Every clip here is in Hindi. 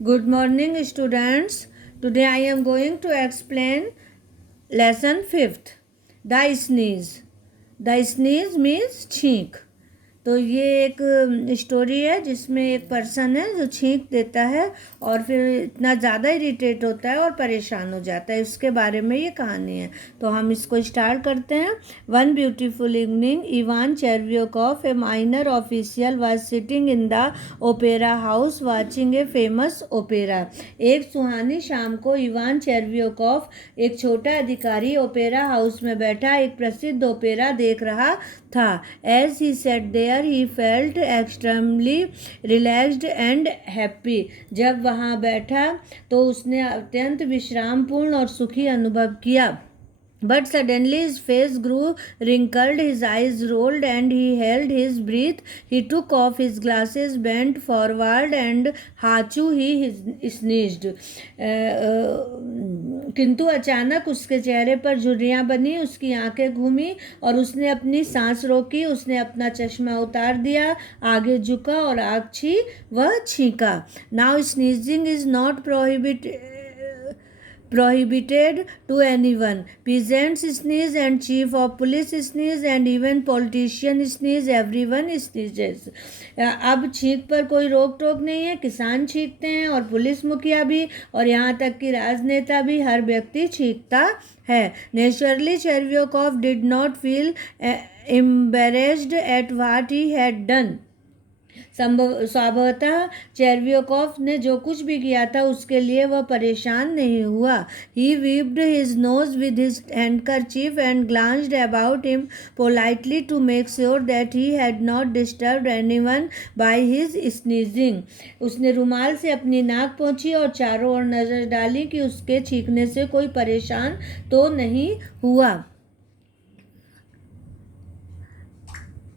Good morning, students. Today I am going to explain lesson 5th. The sneeze. The sneeze means छींक. तो ये एक स्टोरी है जिसमें एक पर्सन है जो छींक देता है और फिर इतना ज़्यादा इरिटेट होता है और परेशान हो जाता है. उसके बारे में ये कहानी है. तो हम इसको स्टार्ट करते हैं. One beautiful evening Ivan Chervyakov a minor official was sitting in the opera house watching a famous opera. एक सुहानी शाम को इवान चेरव्योकॉफ एक छोटा अधिकारी ओपेरा हाउस में बैठा एक प्रसिद्ध ओपेरा देख रहा था. As he sat there, he felt extremely relaxed and happy. जब वहाँ बैठा तो उसने अत्यंत विश्रामपूर्ण और सुखी अनुभव किया. But suddenly his face grew wrinkled, his eyes rolled, and he held his breath. He took off his glasses, bent forward, and हाचू he sneezed. किंतु अचानक उसके चेहरे पर झुर्रियाँ बनी, उसकी आंखें घूमी और उसने अपनी सांस रोकी. उसने अपना चश्मा उतार दिया, आगे झुका और आँखी वह छींका. Now sneezing is not prohibited to anyone. Peasants sneeze and chief of police sneeze and even politician sneeze. Everyone sneezes. अब छींक पर कोई रोक टोक नहीं है. किसान छींकते हैं और पुलिस मुखिया भी और यहाँ तक कि राजनेता भी. हर व्यक्ति छींकता है. Naturally, Chervyakov did not feel embarrassed at what he had done. स्वभावतः चेरव्योकॉफ ने जो कुछ भी किया था उसके लिए वह परेशान नहीं हुआ. He wiped his nose with his handkerchief and glanced about him politely to make sure that he had not disturbed anyone by his sneezing. उसने रुमाल से अपनी नाक पोंछी और चारों ओर नजर डाली कि उसके छींकने से कोई परेशान तो नहीं हुआ.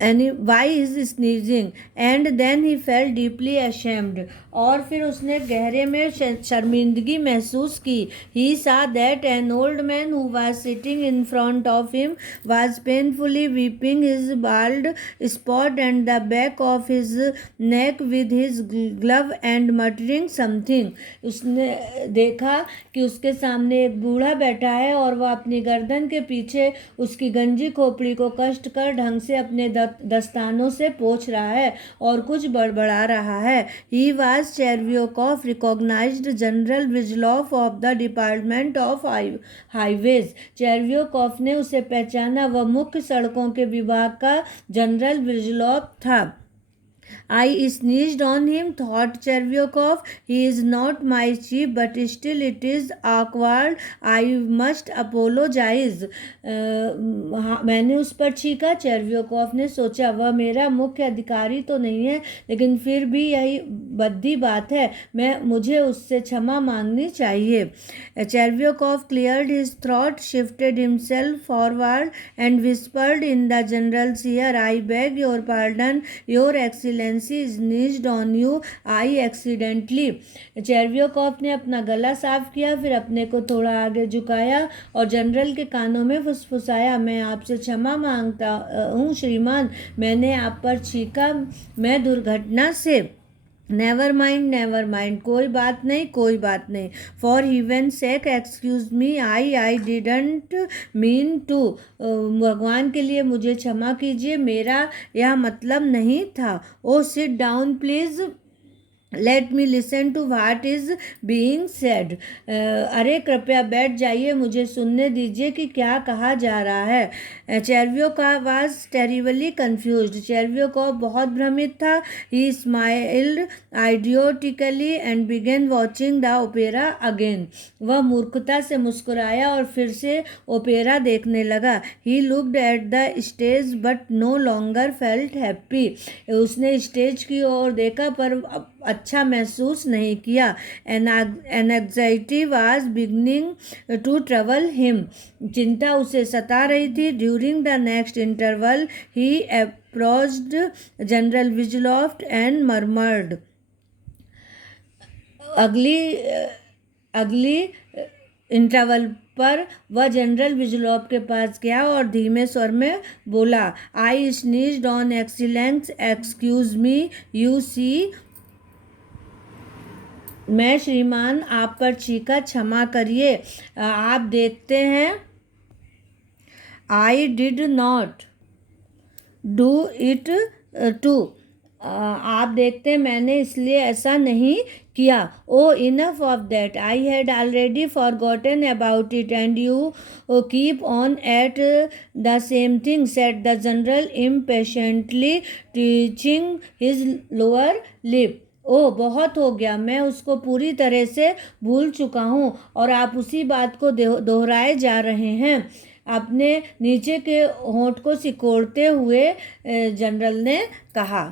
And why is sneezing? And then he felt deeply ashamed. और फिर उसने गहरे में शर्मिंदगी महसूस की. He saw that an old man who was sitting in front of him was painfully wiping his bald spot and the back of his neck with his glove and muttering something. उसने देखा कि उसके सामने एक बूढ़ा बैठा है और वह अपनी गर्दन के पीछे उसकी गंजी खोपड़ी को कष्ट कर ढंग से अपने दस्तानों से पोंछ रहा है और कुछ बड़बड़ा रहा है. He was Chervyakov, recognized General Vigilov of the Department of Highways. चेरव्योकॉफ ने उसे पहचाना. वह मुख्य सड़कों के विभाग का जनरल विजिलॉव था. I sneezed on him, thought Chervyakov. He is not my chief, but still it is awkward. I must apologize. मैंने उस पर छींका. चेरव्योकॉफ ने सोचा वह मेरा मुख्य अधिकारी तो नहीं है, लेकिन फिर भी यही बद्दी बात है. मुझे उससे क्षमा मांगनी चाहिए. Chervyakov cleared his throat, shifted himself forward, and whispered in the general's ear, I beg your pardon, your excellency sneezed on you. I accidentally. चेरव्योकॉफ ने अपना गला साफ किया, फिर अपने को थोड़ा आगे झुकाया और जनरल के कानों में फुसफुसाया, मैं आपसे क्षमा मांगता हूँ श्रीमान, मैंने आप पर छींका, मैं दुर्घटना से. नेवर माइंड, कोई बात नहीं. For heaven sake excuse me, I didn't mean to. भगवान के लिए मुझे क्षमा कीजिए, मेरा यह मतलब नहीं था. Oh sit down please, let me listen to what is being said. अरे कृपया बैठ जाइए, मुझे सुनने दीजिए कि क्या कहा जा रहा है. Chervyakov was terribly confused. Chervyakov बहुत भ्रमित था. He smiled idiotically and began watching the opera again. वह मूर्खता से मुस्कुराया और फिर से ओपेरा देखने लगा. He looked at the stage but no longer felt happy. उसने स्टेज की ओर देखा पर अच्छा महसूस नहीं किया. Anxiety was beginning to trouble him. चिंता उसे सता रही थी. During the next interval he approached general Vizhlov and murmured. अगली इंटरवल पर वह जनरल विजिलॉफ के पास गया और धीमे स्वर में बोला, I sneezed on excellence, excuse me, you see मैं श्रीमान आप पर चीखा, क्षमा करिए, आप देखते हैं। I did not do it too, आप देखते हैं मैंने इसलिए ऐसा नहीं किया। Oh enough of that, I had already forgotten about it and you keep on at the same thing, said the general impatiently teaching his lower lip. ओ बहुत हो गया, मैं उसको पूरी तरह से भूल चुका हूँ और आप उसी बात को दोहराए जा रहे हैं। अपने नीचे के होंठ को सिकोड़ते हुए जनरल ने कहा।